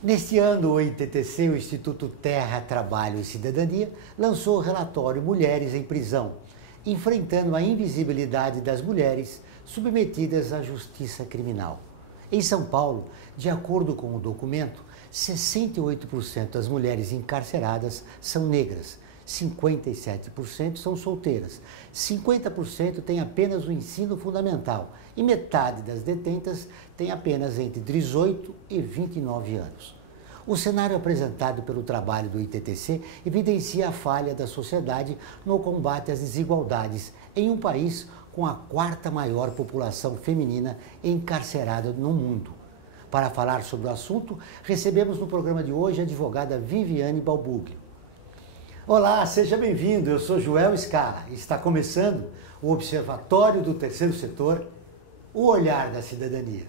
Neste ano, o ITTC, o Instituto Terra, Trabalho e Cidadania, lançou o relatório Mulheres em Prisão, enfrentando a invisibilidade das mulheres submetidas à justiça criminal. Em São Paulo, de acordo com o documento, 68% das mulheres encarceradas são negras, 57% são solteiras, 50% têm apenas o ensino fundamental e metade das detentas tem apenas entre 18 e 29 anos. O cenário apresentado pelo trabalho do ITTC evidencia a falha da sociedade no combate às desigualdades em um país com a quarta maior população feminina encarcerada no mundo. Para falar sobre o assunto, recebemos no programa de hoje a advogada Viviane Balbuglio. Olá, seja bem-vindo, eu sou Joel Scala e está começando o Observatório do Terceiro Setor, o olhar da cidadania.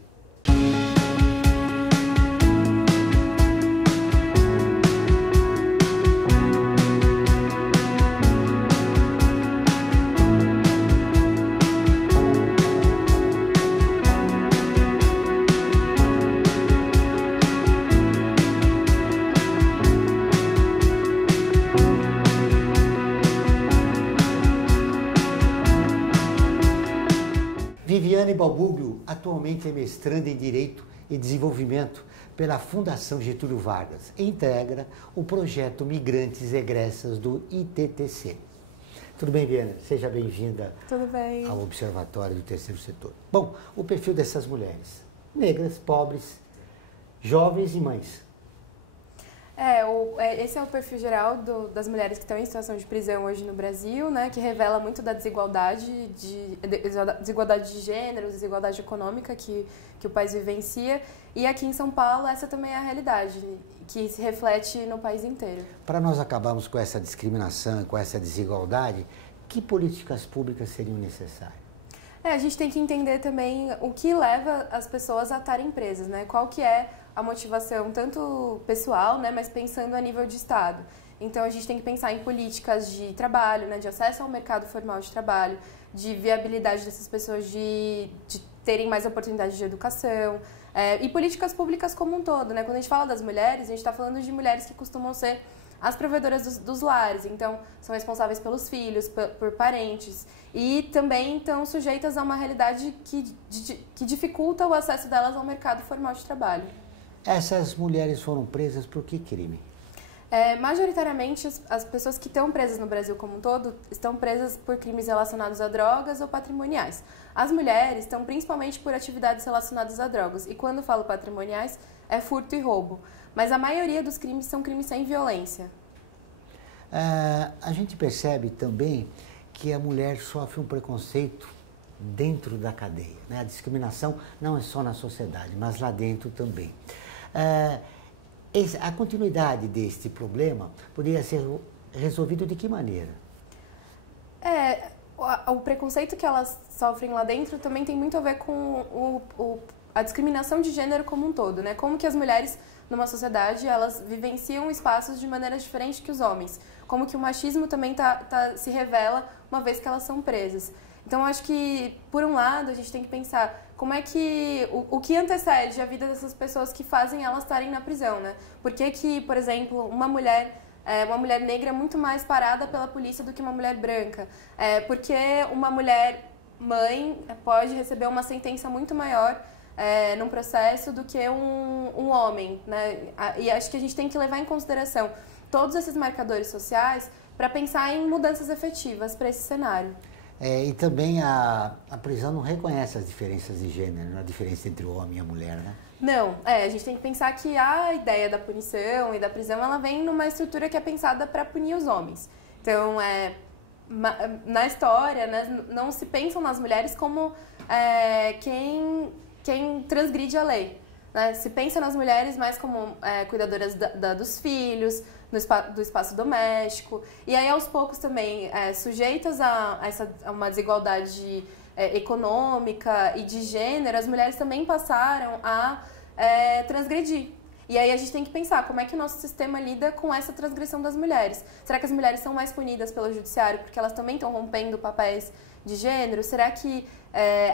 Viviane Balbuglio atualmente é mestranda em Direito e Desenvolvimento pela Fundação Getúlio Vargas e integra o projeto Migrantes Egressas do ITTC. Tudo bem, Viviane? Seja bem-vinda ao Observatório do Terceiro Setor. Bom, o perfil dessas mulheres, negras, pobres, jovens e mães. Esse é o perfil geral das mulheres que estão em situação de prisão hoje no Brasil, né, que revela muito da desigualdade de gênero, desigualdade econômica que o país vivencia. E aqui em São Paulo, essa também é a realidade, que se reflete no país inteiro. Para nós acabarmos com essa discriminação, com essa desigualdade, que políticas públicas seriam necessárias? A gente tem que entender também o que leva as pessoas a estarem presas, né? Qual que é a motivação, tanto pessoal, né, mas pensando a nível de Estado. Então, a gente tem que pensar em políticas de trabalho, né, de acesso ao mercado formal de trabalho, de viabilidade dessas pessoas de terem mais oportunidades de educação, e políticas públicas como um todo, né? Quando a gente fala das mulheres, a gente está falando de mulheres que costumam ser as provedoras dos lares, então são responsáveis pelos filhos, por parentes, e também estão sujeitas a uma realidade que dificulta o acesso delas ao mercado formal de trabalho. Essas mulheres foram presas por que crime? Majoritariamente, as pessoas que estão presas no Brasil como um todo estão presas por crimes relacionados a drogas ou patrimoniais. As mulheres estão principalmente por atividades relacionadas a drogas, e quando falo patrimoniais, é furto e roubo. Mas a maioria dos crimes são crimes sem violência. A gente percebe também que a mulher sofre um preconceito dentro da cadeia, né? A discriminação não é só na sociedade, mas lá dentro também. A continuidade deste problema poderia ser resolvido de que maneira? O preconceito que elas sofrem lá dentro também tem muito a ver com a discriminação de gênero como um todo, né? Como que as mulheres numa sociedade, elas vivenciam espaços de maneira diferente que os homens. Como que o machismo também se revela uma vez que elas são presas. Então, acho que, por um lado, a gente tem que pensar como é que o que antecede a vida dessas pessoas que fazem elas estarem na prisão, né? Por que, por exemplo, uma mulher negra é muito mais parada pela polícia do que uma mulher branca? Porque uma mulher mãe pode receber uma sentença muito maior num processo do que um homem, né? E acho que a gente tem que levar em consideração todos esses marcadores sociais para pensar em mudanças efetivas para esse cenário. E também a prisão não reconhece as diferenças de gênero, a diferença entre o homem e a mulher, né? Não, a gente tem que pensar que a ideia da punição e da prisão, ela vem numa estrutura que é pensada para punir os homens. Então, na história, né, não se pensam nas mulheres como quem transgride a lei, né? Se pensa nas mulheres mais como cuidadoras dos filhos, do espaço doméstico, e aí aos poucos também sujeitas a uma desigualdade econômica e de gênero, as mulheres também passaram a transgredir. E aí a gente tem que pensar como é que o nosso sistema lida com essa transgressão das mulheres. Será que as mulheres são mais punidas pelo judiciário porque elas também estão rompendo papéis de gênero? Será que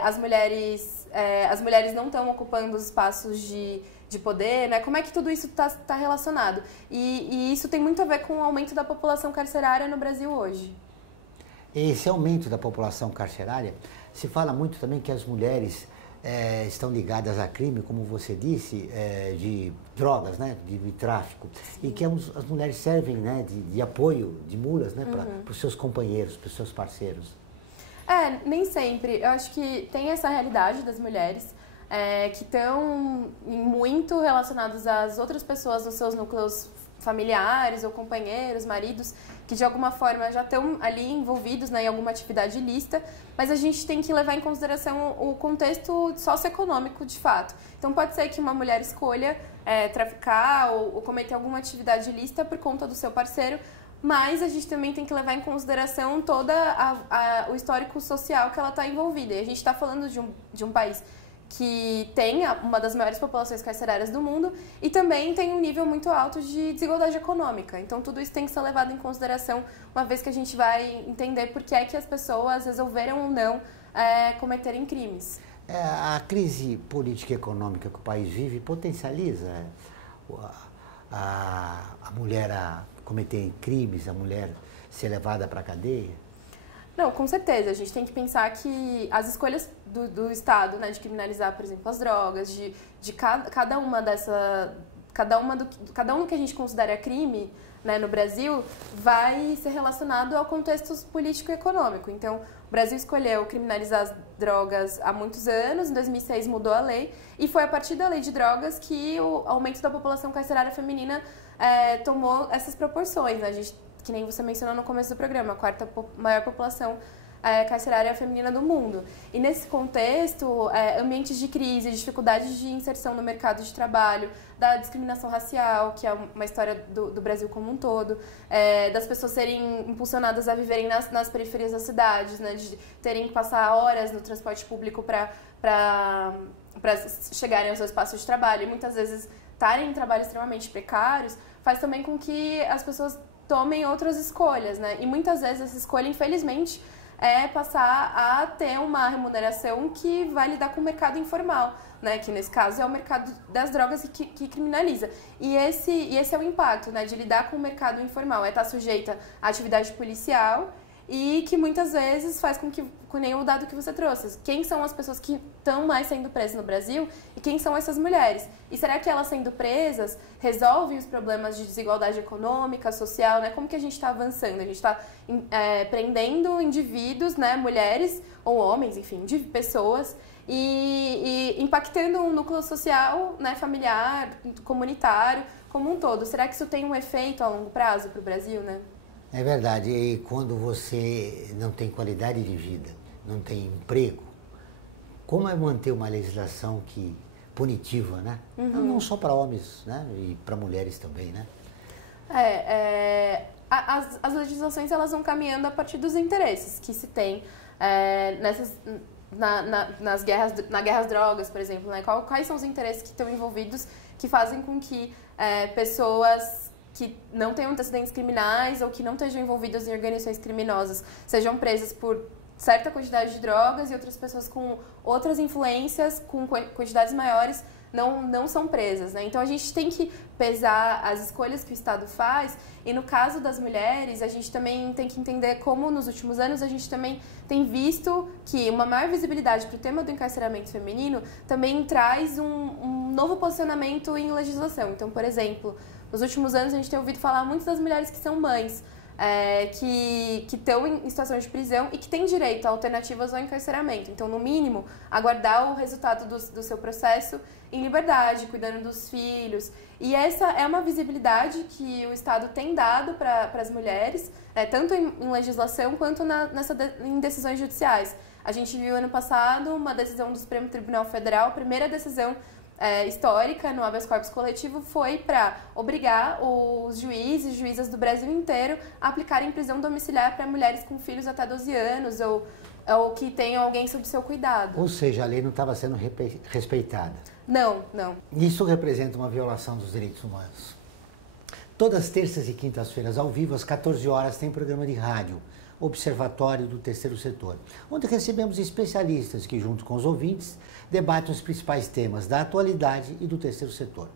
as mulheres não estão ocupando os espaços de de poder, né? Como é que tudo isso está relacionado? E isso tem muito a ver com o aumento da população carcerária no Brasil hoje. Esse aumento da população carcerária, se fala muito também que as mulheres estão ligadas a crime, como você disse, de drogas, né, de tráfico. Sim. E que as mulheres servem, né, de apoio, de mulas, né, para os seus companheiros, para os seus parceiros. Nem sempre. Eu acho que tem essa realidade das mulheres que estão muito relacionadas às outras pessoas nos seus núcleos familiares ou companheiros, maridos, que de alguma forma já estão ali envolvidos, né, em alguma atividade ilícita, mas a gente tem que levar em consideração o contexto socioeconômico de fato. Então pode ser que uma mulher escolha traficar ou cometer alguma atividade ilícita por conta do seu parceiro, mas a gente também tem que levar em consideração todo o histórico social que ela está envolvida. E a gente está falando de um país que tem uma das maiores populações carcerárias do mundo e também tem um nível muito alto de desigualdade econômica. Então, tudo isso tem que ser levado em consideração uma vez que a gente vai entender por que é que as pessoas resolveram ou não cometerem crimes. A crise política e econômica que o país vive potencializa a mulher a cometer crimes, a mulher ser levada para a cadeia? Não, com certeza. A gente tem que pensar que as escolhas do Estado, né, de criminalizar, por exemplo, as drogas, de cada um que a gente considera crime, né, no Brasil, vai ser relacionado ao contexto político e econômico. Então, o Brasil escolheu criminalizar as drogas há muitos anos, em 2006 mudou a lei, e foi a partir da lei de drogas que o aumento da população carcerária feminina tomou essas proporções, né? Que nem você mencionou no começo do programa, a quarta maior população carcerária feminina do mundo. E nesse contexto, ambientes de crise, dificuldades de inserção no mercado de trabalho, da discriminação racial, que é uma história do Brasil como um todo, das pessoas serem impulsionadas a viverem nas periferias das cidades, né, de terem que passar horas no transporte público para chegarem ao seu espaço de trabalho e muitas vezes estarem em trabalhos extremamente precários, faz também com que as pessoas tomem outras escolhas, né? E muitas vezes essa escolha, infelizmente, é passar a ter uma remuneração que vai lidar com o mercado informal, né? Que nesse caso é o mercado das drogas que criminaliza. E esse é o impacto, né? De lidar com o mercado informal, estar sujeita à atividade policial e que muitas vezes faz com nem o dado que você trouxe. Quem são as pessoas que estão mais sendo presas no Brasil e quem são essas mulheres? E será que elas sendo presas resolvem os problemas de desigualdade econômica, social, né? Como que a gente está avançando? A gente está prendendo indivíduos, né? Mulheres ou homens, enfim, de pessoas e impactando um núcleo social, né? Familiar, comunitário, como um todo. Será que isso tem um efeito a longo prazo para o Brasil, né? É verdade, e quando você não tem qualidade de vida, não tem emprego, como é manter uma legislação punitiva, né? Não só para homens, né? E para mulheres também, né? As legislações elas vão caminhando a partir dos interesses que se tem na guerra às drogas, por exemplo, né? Quais são os interesses que estão envolvidos que fazem com que pessoas que não tenham antecedentes criminais ou que não estejam envolvidas em organizações criminosas sejam presas por certa quantidade de drogas e outras pessoas com outras influências, com quantidades maiores, não são presas, né? Então a gente tem que pesar as escolhas que o Estado faz e no caso das mulheres a gente também tem que entender como nos últimos anos a gente também tem visto que uma maior visibilidade para o tema do encarceramento feminino também traz um novo posicionamento em legislação. Então, por exemplo, nos últimos anos a gente tem ouvido falar muito das mulheres que são mães, que estão em situação de prisão e que têm direito a alternativas ao encarceramento. Então, no mínimo, aguardar o resultado do seu processo em liberdade, cuidando dos filhos. E essa é uma visibilidade que o Estado tem dado para as mulheres, tanto em legislação quanto em decisões judiciais. A gente viu ano passado uma decisão do Supremo Tribunal Federal, a primeira decisão histórica no habeas corpus coletivo foi para obrigar os juízes e juízas do Brasil inteiro a aplicarem prisão domiciliar para mulheres com filhos até 12 anos ou que tenham alguém sob seu cuidado. Ou seja, a lei não estava sendo respeitada. Não. Isso representa uma violação dos direitos humanos. Todas as terças e quintas-feiras, ao vivo, às 14 horas, tem programa de rádio. Observatório do Terceiro Setor, onde recebemos especialistas que, junto com os ouvintes, debatem os principais temas da atualidade e do terceiro setor.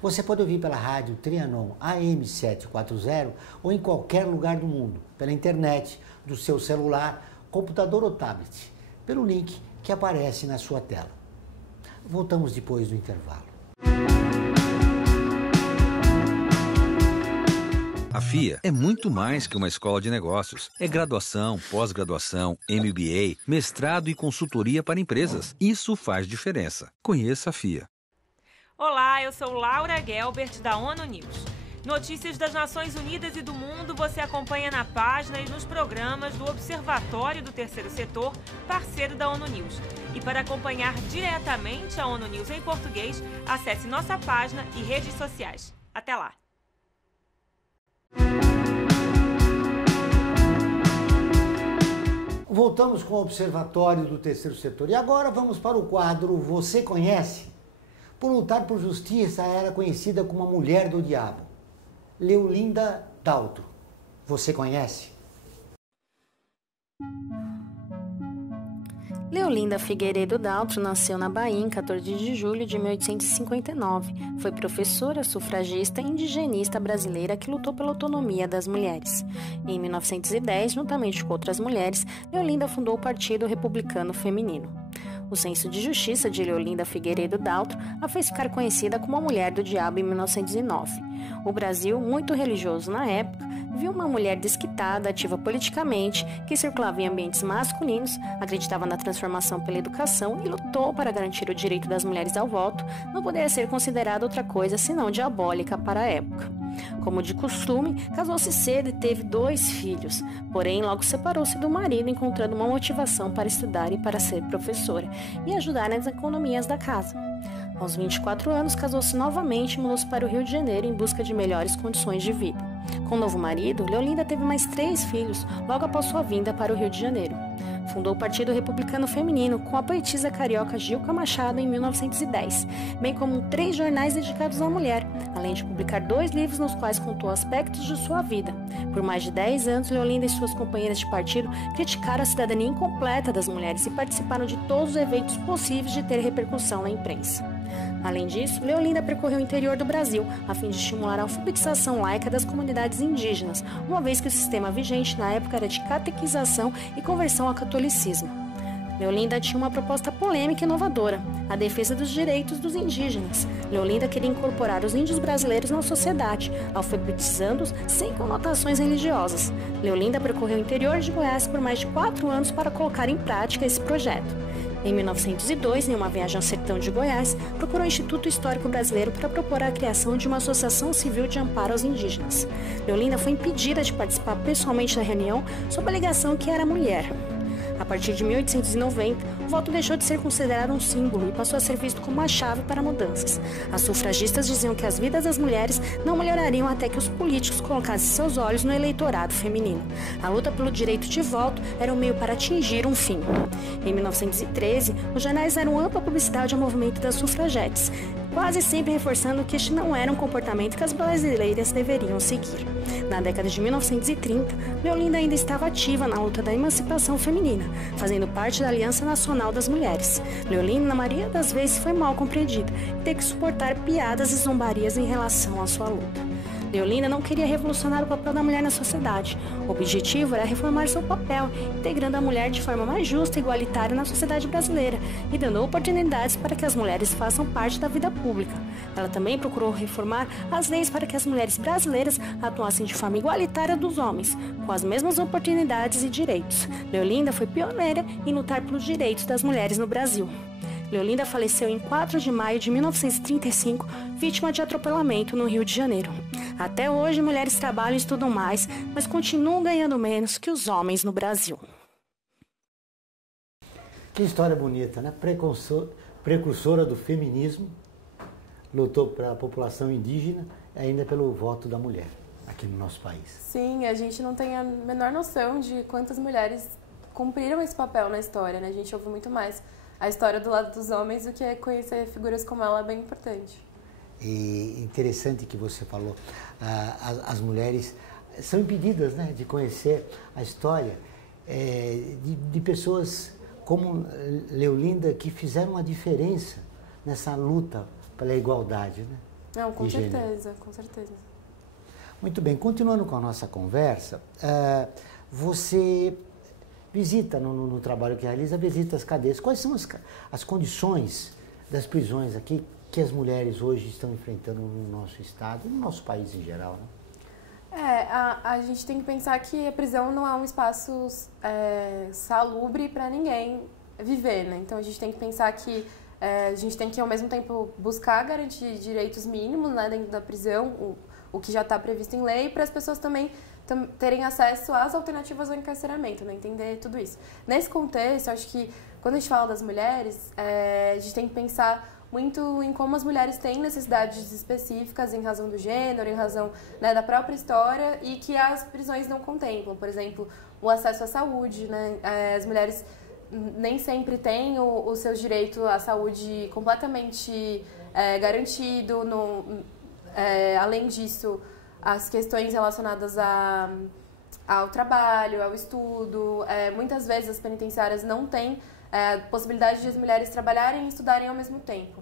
Você pode ouvir pela rádio Trianon AM 740 ou em qualquer lugar do mundo, pela internet, do seu celular, computador ou tablet, pelo link que aparece na sua tela. Voltamos depois do intervalo. A FIA é muito mais que uma escola de negócios. É graduação, pós-graduação, MBA, mestrado e consultoria para empresas. Isso faz diferença. Conheça a FIA. Olá, eu sou Laura Gelbert, da ONU News. Notícias das Nações Unidas e do mundo você acompanha na página e nos programas do Observatório do Terceiro Setor, parceiro da ONU News. E para acompanhar diretamente a ONU News em português, acesse nossa página e redes sociais. Até lá! Voltamos com o Observatório do Terceiro Setor. E agora vamos para o quadro Você Conhece? Por lutar por justiça, era conhecida como a Mulher do Diabo. Leolinda Daltro. Você conhece? Leolinda Figueiredo Daltro nasceu na Bahia em 14 de julho de 1859. Foi professora, sufragista e indigenista brasileira que lutou pela autonomia das mulheres. Em 1910, juntamente com outras mulheres, Leolinda fundou o Partido Republicano Feminino. O senso de justiça de Leolinda Figueiredo Daltro a fez ficar conhecida como a Mulher do Diabo em 1909. O Brasil, muito religioso na época, viu uma mulher desquitada, ativa politicamente, que circulava em ambientes masculinos, acreditava na transformação pela educação e lutou para garantir o direito das mulheres ao voto, não poderia ser considerada outra coisa senão diabólica para a época. Como de costume, casou-se cedo e teve 2 filhos, porém logo separou-se do marido, encontrando uma motivação para estudar e para ser professora e ajudar nas economias da casa. Aos 24 anos, casou-se novamente e mudou-se para o Rio de Janeiro em busca de melhores condições de vida. Com o novo marido, Leolinda teve mais 3 filhos logo após sua vinda para o Rio de Janeiro. Fundou o Partido Republicano Feminino com a poetisa carioca Gilca Machado em 1910, bem como 3 jornais dedicados à mulher, além de publicar 2 livros nos quais contou aspectos de sua vida. Por mais de 10 anos, Leolinda e suas companheiras de partido criticaram a cidadania incompleta das mulheres e participaram de todos os eventos possíveis de ter repercussão na imprensa. Além disso, Leolinda percorreu o interior do Brasil, a fim de estimular a alfabetização laica das comunidades indígenas, uma vez que o sistema vigente na época era de catequização e conversão ao catolicismo. Leolinda tinha uma proposta polêmica e inovadora, a defesa dos direitos dos indígenas. Leolinda queria incorporar os índios brasileiros na sociedade, alfabetizando-os sem conotações religiosas. Leolinda percorreu o interior de Goiás por mais de 4 anos para colocar em prática esse projeto. Em 1902, em uma viagem ao sertão de Goiás, procurou o Instituto Histórico Brasileiro para propor a criação de uma associação civil de amparo aos indígenas. Leolinda foi impedida de participar pessoalmente da reunião sob a alegação que era mulher. A partir de 1890, o voto deixou de ser considerado um símbolo e passou a ser visto como uma chave para mudanças. As sufragistas diziam que as vidas das mulheres não melhorariam até que os políticos colocassem seus olhos no eleitorado feminino. A luta pelo direito de voto era um meio para atingir um fim. Em 1913, os jornais deram ampla publicidade ao movimento das sufragetes, quase sempre reforçando que este não era um comportamento que as brasileiras deveriam seguir. Na década de 1930, Leolinda ainda estava ativa na luta da emancipação feminina, fazendo parte da Aliança Nacional das Mulheres. Leolinda, na maioria das vezes, foi mal compreendida e teve que suportar piadas e zombarias em relação à sua luta. Leolinda não queria revolucionar o papel da mulher na sociedade. O objetivo era reformar seu papel, integrando a mulher de forma mais justa e igualitária na sociedade brasileira e dando oportunidades para que as mulheres façam parte da vida pública. Ela também procurou reformar as leis para que as mulheres brasileiras atuassem de forma igualitária dos homens, com as mesmas oportunidades e direitos. Leolinda foi pioneira em lutar pelos direitos das mulheres no Brasil. Leolinda faleceu em 4 de maio de 1935, vítima de atropelamento no Rio de Janeiro. Até hoje, mulheres trabalham e estudam mais, mas continuam ganhando menos que os homens no Brasil. Que história bonita, né? Precursora do feminismo, lutou para a população indígena e ainda pelo voto da mulher aqui no nosso país. Sim, a gente não tem a menor noção de quantas mulheres cumpriram esse papel na história, né? A gente ouve muito mais a história do lado dos homens, o que é conhecer figuras como ela é bem importante. E interessante que você falou, as mulheres são impedidas, né, de conhecer a história de pessoas como Leolinda, que fizeram uma diferença nessa luta pela igualdade, né? Não, com certeza, com certeza. Muito bem, continuando com a nossa conversa, você visita no trabalho que realiza, visita as cadeias. Quais são as condições das prisões aqui que as mulheres hoje estão enfrentando no nosso estado e no nosso país em geral, né? A gente tem que pensar que a prisão não é um espaço salubre para ninguém viver, né? Então a gente tem que pensar que a gente tem que ao mesmo tempo buscar garantir direitos mínimos, né, dentro da prisão, o que já está previsto em lei, para as pessoas também terem acesso às alternativas ao encarceramento, né? Entender tudo isso. Nesse contexto, eu acho que quando a gente fala das mulheres, a gente tem que pensar muito em como as mulheres têm necessidades específicas em razão do gênero, em razão, né, da própria história, e que as prisões não contemplam. Por exemplo, o acesso à saúde, né? As mulheres nem sempre têm os seus direitos à saúde completamente garantido. Além disso, as questões relacionadas ao trabalho, ao estudo, muitas vezes as penitenciárias não têm possibilidade de as mulheres trabalharem e estudarem ao mesmo tempo.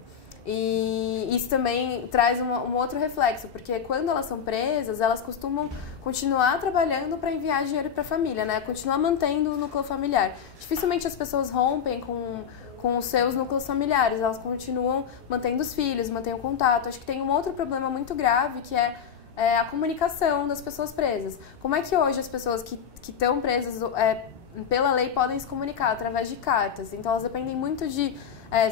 E isso também traz um outro reflexo, porque quando elas são presas, elas costumam continuar trabalhando para enviar dinheiro para a família, né? Continuar mantendo o núcleo familiar. Dificilmente as pessoas rompem com os seus núcleos familiares, elas continuam mantendo os filhos, mantêm o contato. Acho que tem um outro problema muito grave, que é a comunicação das pessoas presas. Como é que hoje as pessoas que estão presas pela lei podem se comunicar? Através de cartas. Então elas dependem muito de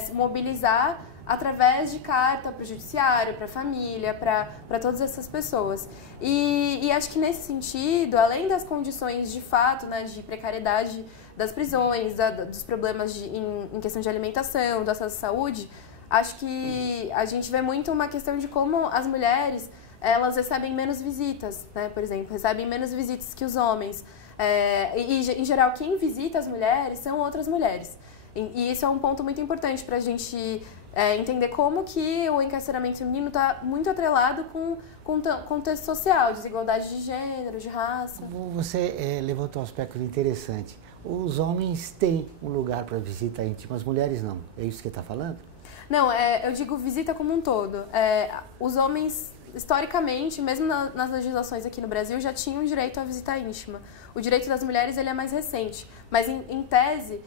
se mobilizar através de carta para o judiciário, para a família, para todas essas pessoas. E acho que nesse sentido, além das condições de fato, né, de precariedade das prisões, dos problemas em questão de alimentação, do acesso à saúde, acho que a gente vê muito uma questão de como as mulheres, elas recebem menos visitas, né? Por exemplo, recebem menos visitas que os homens. Em geral, quem visita as mulheres são outras mulheres. E isso é um ponto muito importante para a gente entender como que o encarceramento feminino está muito atrelado com contexto social, desigualdade de gênero, de raça. Você levantou um aspecto interessante. Os homens têm um lugar para visita íntima, as mulheres não. É isso que você está falando? Não, eu digo visita como um todo. Os homens, historicamente, mesmo nas legislações aqui no Brasil, já tinham direito à visita íntima. O direito das mulheres ele é mais recente, mas em tese,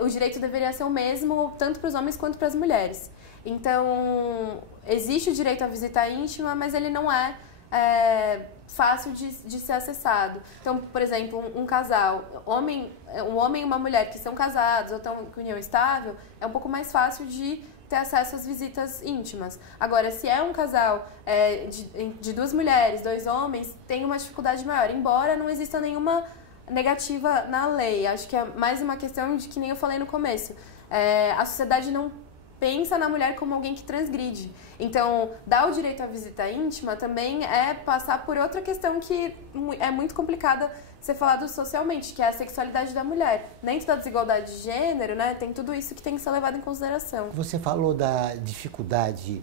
o direito deveria ser o mesmo tanto para os homens quanto para as mulheres. Então, existe o direito à visita íntima, mas ele não é fácil de ser acessado. Então, por exemplo, um casal, um homem e uma mulher que são casados ou estão em união estável, é um pouco mais fácil de ter acesso às visitas íntimas. Agora, se é um casal de duas mulheres, dois homens, tem uma dificuldade maior, embora não exista nenhuma negativa na lei. Acho que é mais uma questão de que nem eu falei no começo. A sociedade não pensa na mulher como alguém que transgride. Então, dar o direito à visita íntima também é passar por outra questão que é muito complicada ser falado socialmente, que é a sexualidade da mulher. Dentro da desigualdade de gênero, né, tem tudo isso que tem que ser levado em consideração. Você falou da dificuldade,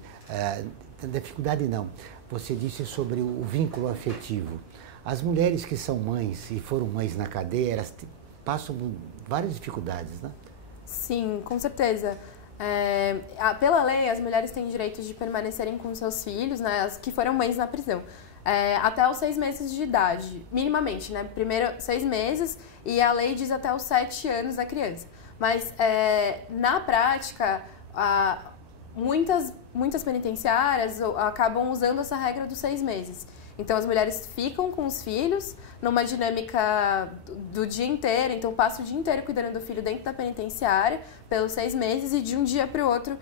não, você disse sobre o vínculo afetivo. As mulheres que são mães e foram mães na cadeia, elas passam por várias dificuldades, né? Sim, com certeza. Pela lei, as mulheres têm direito de permanecerem com seus filhos, né, as que foram mães na prisão, até os 6 meses de idade, minimamente, né? Primeiro 6 meses e a lei diz até os 7 anos da criança. Mas na prática, muitas penitenciárias acabam usando essa regra dos 6 meses. Então, as mulheres ficam com os filhos numa dinâmica do dia inteiro. Então, passa o dia inteiro cuidando do filho dentro da penitenciária, pelos 6 meses, e de um dia para o outro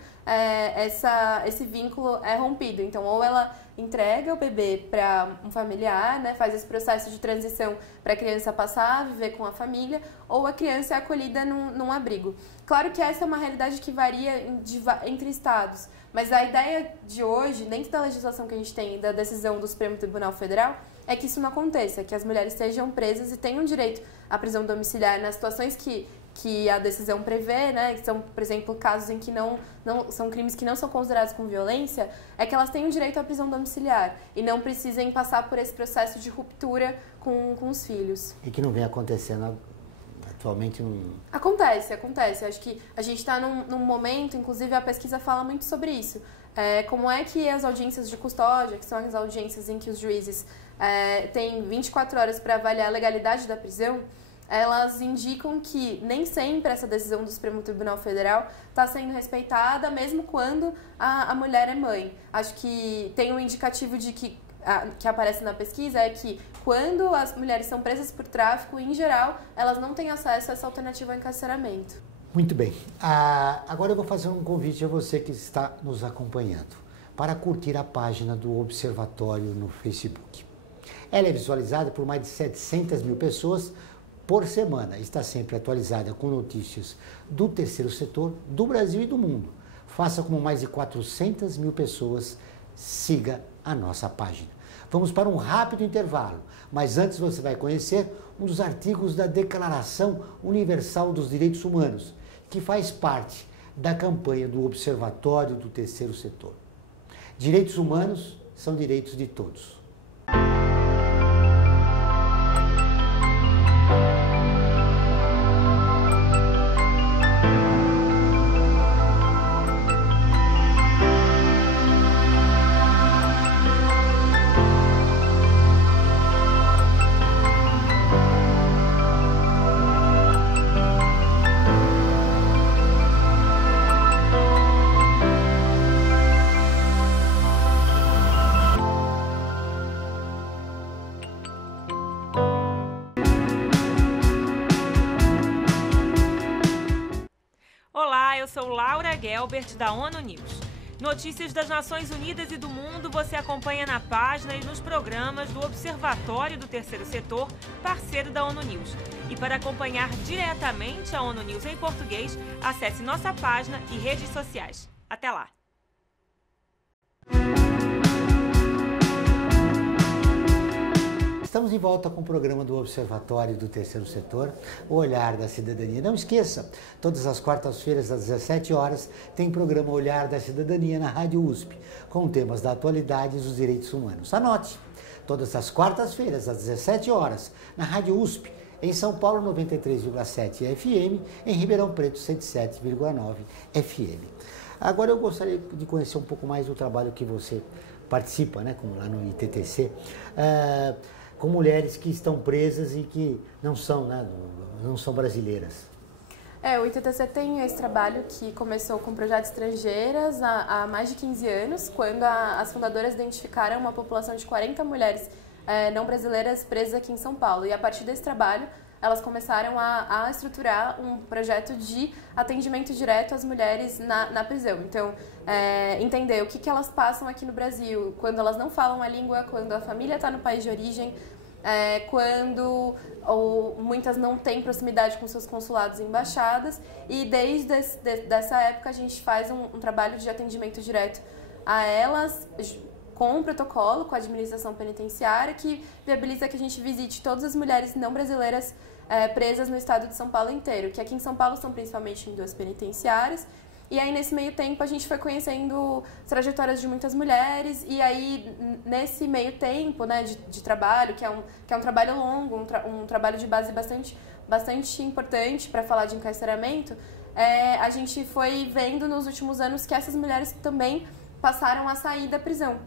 esse vínculo é rompido. Então, ou ela entrega o bebê para um familiar, né, faz esse processo de transição para a criança passar a viver com a família, ou a criança é acolhida num abrigo. Claro que essa é uma realidade que varia entre estados, mas a ideia de hoje, dentro da legislação que a gente tem, da decisão do Supremo Tribunal Federal, é que isso não aconteça, que as mulheres sejam presas e tenham direito à prisão domiciliar nas situações que que a decisão prevê, né, que são, por exemplo, casos em que não são crimes que não são considerados com violência, é que elas têm o direito à prisão domiciliar e não precisem passar por esse processo de ruptura com os filhos. E que não vem acontecendo atualmente? Acontece. Acho que a gente está num momento, inclusive a pesquisa fala muito sobre isso. Como é que as audiências de custódia, que são as audiências em que os juízes têm 24 horas para avaliar a legalidade da prisão, elas indicam que nem sempre essa decisão do Supremo Tribunal Federal está sendo respeitada, mesmo quando a mulher é mãe. Acho que tem um indicativo de que aparece na pesquisa é que quando as mulheres são presas por tráfico, em geral, elas não têm acesso a essa alternativa ao encarceramento. Muito bem. Agora eu vou fazer um convite a você que está nos acompanhando para curtir a página do Observatório no Facebook. Ela é visualizada por mais de 700 mil pessoas por semana. Está sempre atualizada com notícias do terceiro setor, do Brasil e do mundo. Faça como mais de 400 mil pessoas, siga a nossa página. Vamos para um rápido intervalo, mas antes você vai conhecer um dos artigos da Declaração Universal dos Direitos Humanos, que faz parte da campanha do Observatório do Terceiro Setor. Direitos humanos são direitos de todos. Olá, eu sou Laura Gelbert, da ONU News. Notícias das Nações Unidas e do mundo você acompanha na página e nos programas do Observatório do Terceiro Setor, parceiro da ONU News. E para acompanhar diretamente a ONU News em português, acesse nossa página e redes sociais. Até lá! Estamos de volta com o programa do Observatório do Terceiro Setor, o Olhar da Cidadania. Não esqueça, todas as quartas-feiras às 17 horas tem programa Olhar da Cidadania na Rádio USP, com temas da atualidade e dos direitos humanos. Anote, todas as quartas-feiras às 17 horas na Rádio USP, em São Paulo 93,7 FM, em Ribeirão Preto 107,9 FM. Agora eu gostaria de conhecer um pouco mais do trabalho que você participa, né, como lá no ITTC, com mulheres que estão presas e que não são brasileiras. O ITTC tem esse trabalho que começou com projetos estrangeiras há mais de 15 anos, quando as fundadoras identificaram uma população de 40 mulheres não brasileiras presas aqui em São Paulo. E a partir desse trabalho, elas começaram a estruturar um projeto de atendimento direto às mulheres na prisão. Então, entender o que elas passam aqui no Brasil, quando elas não falam a língua, quando a família está no país de origem, quando muitas não têm proximidade com seus consulados e embaixadas. E desde dessa época a gente faz um trabalho de atendimento direto a elas, com um protocolo, com a administração penitenciária, que viabiliza que a gente visite todas as mulheres não brasileiras presas no estado de São Paulo inteiro, que aqui em São Paulo são principalmente em 2 penitenciárias. E aí, nesse meio tempo, a gente foi conhecendo trajetórias de muitas mulheres, e aí, nesse meio tempo, né, de trabalho, que é um trabalho longo, um trabalho de base bastante importante para falar de encarceramento, a gente foi vendo nos últimos anos que essas mulheres também passaram a sair da prisão.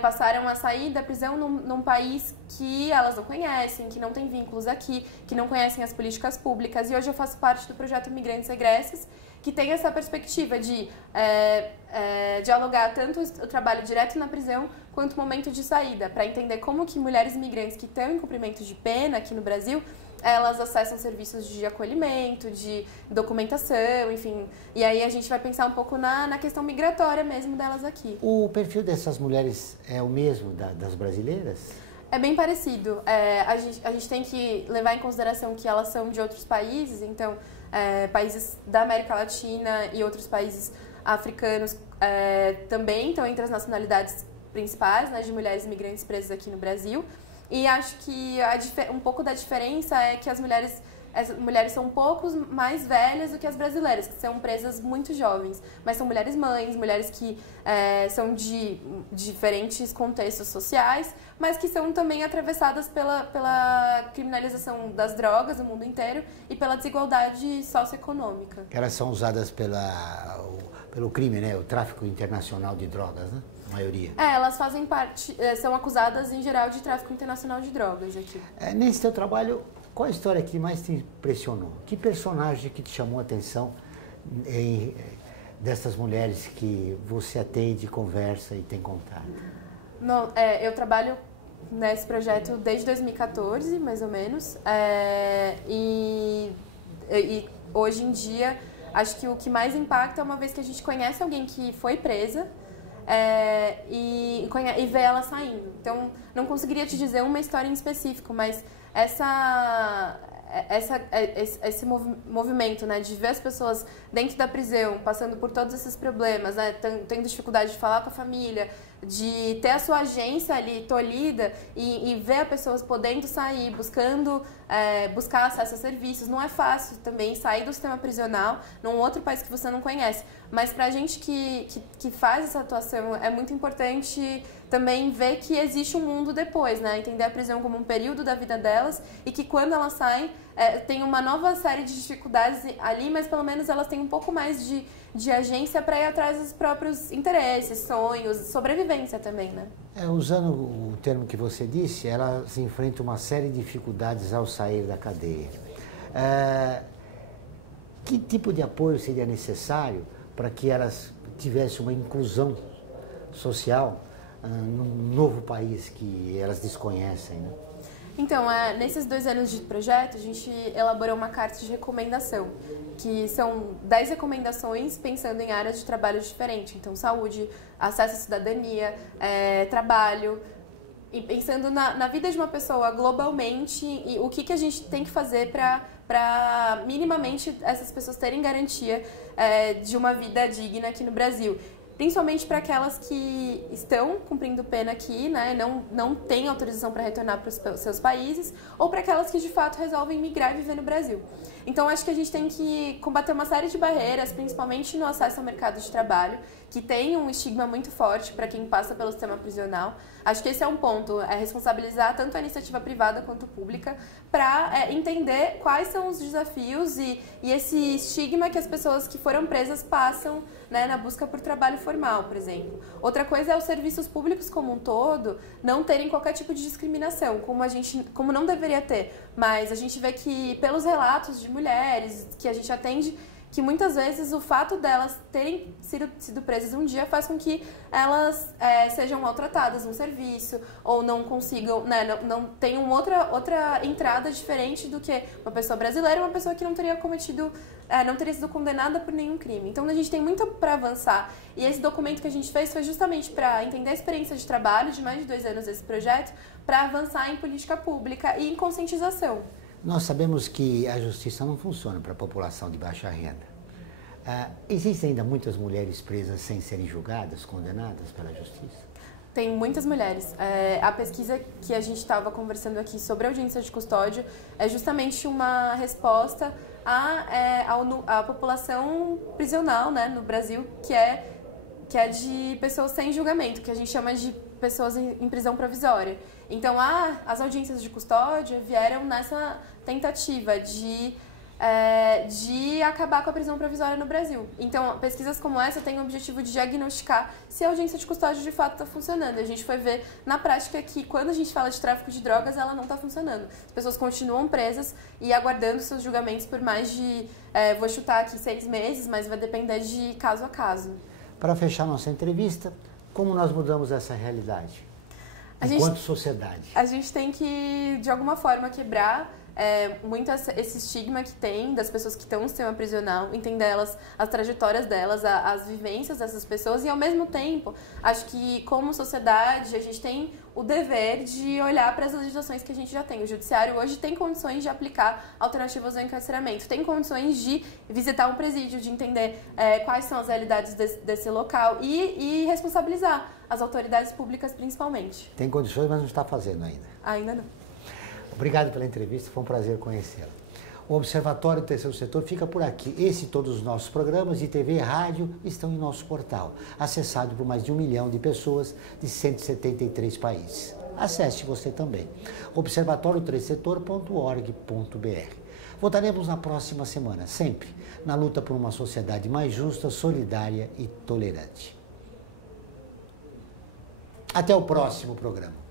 Passaram a sair da prisão num país que elas não conhecem, que não tem vínculos aqui, que não conhecem as políticas públicas. E hoje eu faço parte do projeto Imigrantes Egressos, que tem essa perspectiva de dialogar tanto o trabalho direto na prisão quanto o momento de saída, para entender como que mulheres imigrantes que estão em cumprimento de pena aqui no Brasil, elas acessam serviços de acolhimento, de documentação, enfim. E aí a gente vai pensar um pouco na questão migratória mesmo delas aqui. O perfil dessas mulheres é o mesmo das brasileiras? É bem parecido. A gente tem que levar em consideração que elas são de outros países, então países da América Latina e outros países africanos também estão entre as nacionalidades principais, né, de mulheres imigrantes presas aqui no Brasil. E acho que um pouco da diferença é que as mulheres as mulheres são um pouco mais velhas do que as brasileiras, que são presas muito jovens. Mas são mulheres mães, mulheres que são de diferentes contextos sociais, mas que são também atravessadas pela criminalização das drogas no mundo inteiro e pela desigualdade socioeconômica. Elas são usadas pelo crime, né? O tráfico internacional de drogas, né? A maioria. Elas fazem parte, são acusadas em geral de tráfico internacional de drogas aqui. Nesse teu trabalho, qual a história que mais te impressionou? Que personagem que te chamou a atenção dessas mulheres que você atende, conversa e tem contato? Não, eu trabalho nesse projeto desde 2014, mais ou menos, e hoje em dia acho que o que mais impacta é uma vez que a gente conhece alguém que foi presa e vê ela saindo. Então, não conseguiria te dizer uma história em específico, mas esse movimento, né, de ver as pessoas dentro da prisão, passando por todos esses problemas, né, tendo dificuldade de falar com a família, de ter a sua agência ali tolhida e ver as pessoas podendo sair, buscar acesso a serviços. Não é fácil também sair do sistema prisional num outro país que você não conhece. Mas pra gente que faz essa atuação, é muito importante também ver que existe um mundo depois, né? Entender a prisão como um período da vida delas e que quando elas saem, tem uma nova série de dificuldades ali, mas pelo menos elas têm um pouco mais de agência para ir atrás dos próprios interesses, sonhos, sobrevivência também, né? Usando o termo que você disse, elas enfrentam uma série de dificuldades ao sair da cadeia. Que tipo de apoio seria necessário para que elas tivessem uma inclusão social num novo país que elas desconhecem, né? Então, nesses 2 anos de projeto, a gente elaborou uma carta de recomendação, que são 10 recomendações pensando em áreas de trabalho diferentes. Então, saúde, acesso à cidadania, trabalho, e pensando na vida de uma pessoa globalmente e o que a gente tem que fazer para minimamente essas pessoas terem garantia de uma vida digna aqui no Brasil. Principalmente para aquelas que estão cumprindo pena aqui, né, não têm autorização para retornar para os seus países, ou para aquelas que de fato resolvem migrar e viver no Brasil. Então, acho que a gente tem que combater uma série de barreiras, principalmente no acesso ao mercado de trabalho, que tem um estigma muito forte para quem passa pelo sistema prisional. Acho que esse é um ponto, responsabilizar tanto a iniciativa privada quanto pública para entender quais são os desafios e esse estigma que as pessoas que foram presas passam, né, na busca por trabalho formal, por exemplo. Outra coisa é os serviços públicos como um todo não terem qualquer tipo de discriminação, como não deveria ter. Mas a gente vê que pelos relatos de mulheres que a gente atende, que muitas vezes o fato delas terem sido presas um dia faz com que elas sejam maltratadas no serviço ou não consigam, né, não tenham outra entrada diferente do que uma pessoa brasileira, uma pessoa que não teria cometido, não teria sido condenada por nenhum crime. Então a gente tem muito para avançar e esse documento que a gente fez foi justamente para entender a experiência de trabalho de mais de 2 anos desse projeto, para avançar em política pública e em conscientização. Nós sabemos que a justiça não funciona para a população de baixa renda. Existem ainda muitas mulheres presas sem serem julgadas, condenadas pela justiça? Tem muitas mulheres. A pesquisa que a gente estava conversando aqui sobre a audiência de custódia é justamente uma resposta à população prisional, né, no Brasil, que é de pessoas sem julgamento, que a gente chama de pessoas em prisão provisória. Então, as audiências de custódia vieram nessa tentativa de acabar com a prisão provisória no Brasil. Então, pesquisas como essa têm o objetivo de diagnosticar se a audiência de custódia de fato está funcionando. A gente foi ver na prática que quando a gente fala de tráfico de drogas, ela não está funcionando. As pessoas continuam presas e aguardando seus julgamentos por mais de, vou chutar aqui 6 meses, mas vai depender de caso a caso. Para fechar nossa entrevista, como nós mudamos essa realidade enquanto sociedade? A gente tem que, de alguma forma, quebrar muito esse estigma que tem das pessoas que estão no sistema prisional, entender as trajetórias delas, as vivências dessas pessoas e, ao mesmo tempo, acho que, como sociedade, a gente tem o dever de olhar para as legislações que a gente já tem. O judiciário hoje tem condições de aplicar alternativas ao encarceramento, tem condições de visitar um presídio, de entender quais são as realidades desse local e responsabilizar as autoridades públicas, principalmente. Tem condições, mas não está fazendo ainda. Ainda não. Obrigado pela entrevista, foi um prazer conhecê-la. O Observatório do Terceiro Setor fica por aqui. Esse e todos os nossos programas de TV e rádio estão em nosso portal, acessado por mais de 1 milhão de pessoas de 173 países. Acesse você também, observatorioterceirsetor.org.br. Voltaremos na próxima semana, sempre na luta por uma sociedade mais justa, solidária e tolerante. Até o próximo programa.